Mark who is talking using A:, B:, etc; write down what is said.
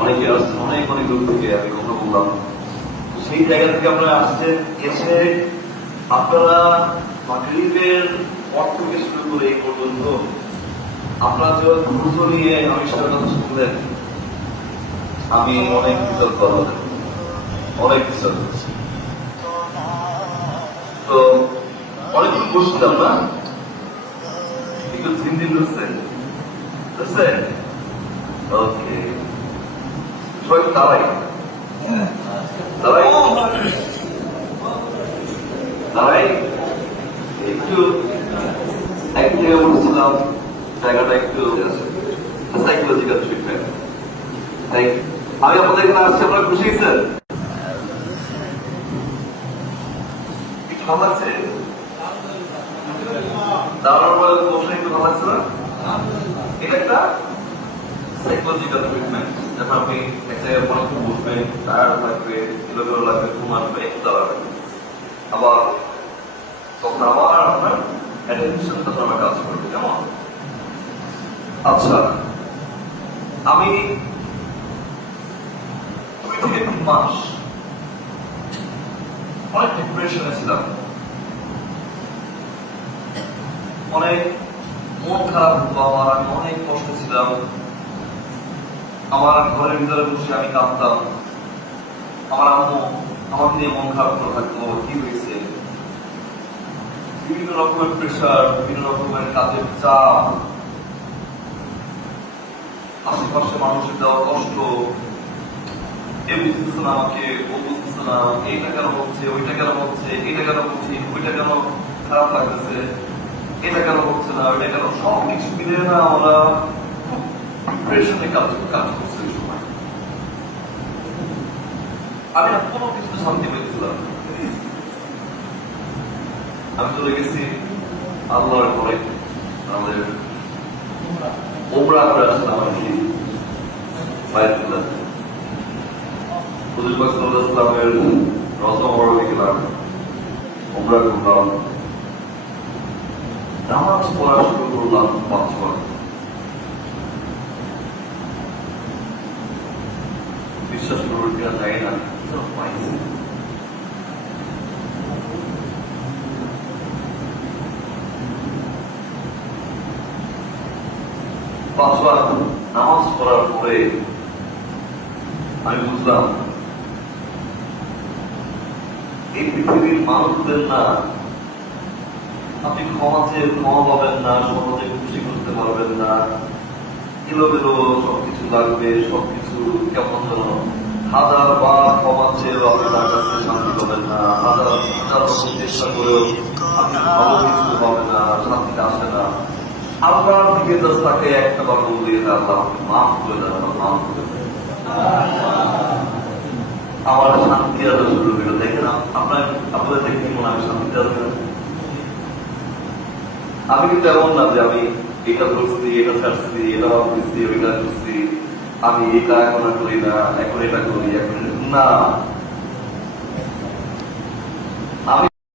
A: অনেকে আসছেন, অনেক অনেক দূর থেকে আমি কথা বললাম। সেই জায়গা থেকে আপনারা আসছেন এসে আপনারা মাগরিবের পর থেকে শুরু করে এই পর্যন্ত আপনারা যে ধৈর্য নিয়ে অনুষ্ঠানের কথা শুনলেন আমি অনেক আপনাদের। অনেক কৃতজ্ঞ। তো অনেকক্ষণ বসছিলাম না? একটু দিন দিন হচ্ছে হচ্ছে একটু দাঁড়াই দাঁড়াই দাঁড়াই একটু এক জায়গায় জায়গাটা একটু সাইকোলজিক্যাল ট্রিটমেন্ট তাই আমি আপনাদের এখানে আসছি আপনারা খুশি স্যার ভালো লাগছে? দাঁড়ানোর পরে বসে একটু ভালো লাগছে না? এটা একটা সাইকোলজিক্যাল যখন আপনি এক জায়গায় অনেকক্ষণ বসবেন টায়ার লাগবে, এলোমেলো লাগবে ঘুম আসবে একটু দাঁড়াবেন আবার তখন আবার আপনার অ্যাটেনশন তখন আমার কাজ করবে কেমন? আচ্ছা আমি দুই থেকে তিন মাস অনেক ডিপ্রেশনে ছিলাম। অনেক মন খারাপ হতো আমি অনেক কষ্ট ছিলাম। আমার ঘরের ভিতরে বসে আমি কাঁদতাম। আমার আম্মু আমাকে নিয়ে মন খারাপ করে থাকতো কি হয়েছে? বিভিন্ন রকমের প্রেশার বিভিন্ন রকমের কাজের চাপ। আশেপাশে মানুষের দেওয়া কষ্ট। এ বুঝতেছে না আমাকে, ও বুঝতেছে না, এইটা কেন হচ্ছে, ওইটা কেন হচ্ছে, এটা কেন হচ্ছে ওইটা কেন খারাপ লাগতেছে, এটা কেন হচ্ছে না, ওইটা কেন সব কিছু মিলে না আমরা ডিপ্রেশনে কাজ কাজ করছে সময় আমি না কোনো কিছুতে শান্তি পেয়েছিলাম আমি চলে গেছি আল্লাহর পরে আমাদের ওমরা করে আসলাম আর কি বায়তুল্লাহ হুজুর পাক সাল্লাল্লাহু আলাইহি ওয়াসাল্লামের রওজা গেলাম ওমরা করলাম নামাজ পড়া শুরু করলাম পাঁচ ওয়াক্ত বিশ্বাস করবেন কিনা জানি না যেন পাঁচ ওয়াক্ত নামাজ পড়ার পরে আমি বুঝলাম এই পৃথিবীর মানুষদের না আপনি ক্ষমা চেয়ে ক্ষমা পাবেন না সমাজে খুশি করতে পারবেন না এলোমেলো সবকিছু লাগবে সবকিছু কেমন যেন হাজার বার ক্ষমা চেয়েও আপনি তার কাছে শান্তি পাবেন না হাজার হাজার চেষ্টা করেও আপনি ভালো কিছু পাবেন না শান্তিতে আসে না আল্লাহর দিকে তাকে একটা বার বল দিয়ে আল্লাহ মাফ করে দেন আল্লাহ মাফ করে আমার শান্তি আসা শুরু হলো দেখেন আপনার আপনাদের দেখে কি মনে হয় শান্তিতে আছি? আমি কিন্তু এমন না যে আমি এটা করছি এটা ছাড়ছি, এটা ভাবতেছি ওইটা করছি আমি এটা এখন করি না এখন এটা করি এখন না।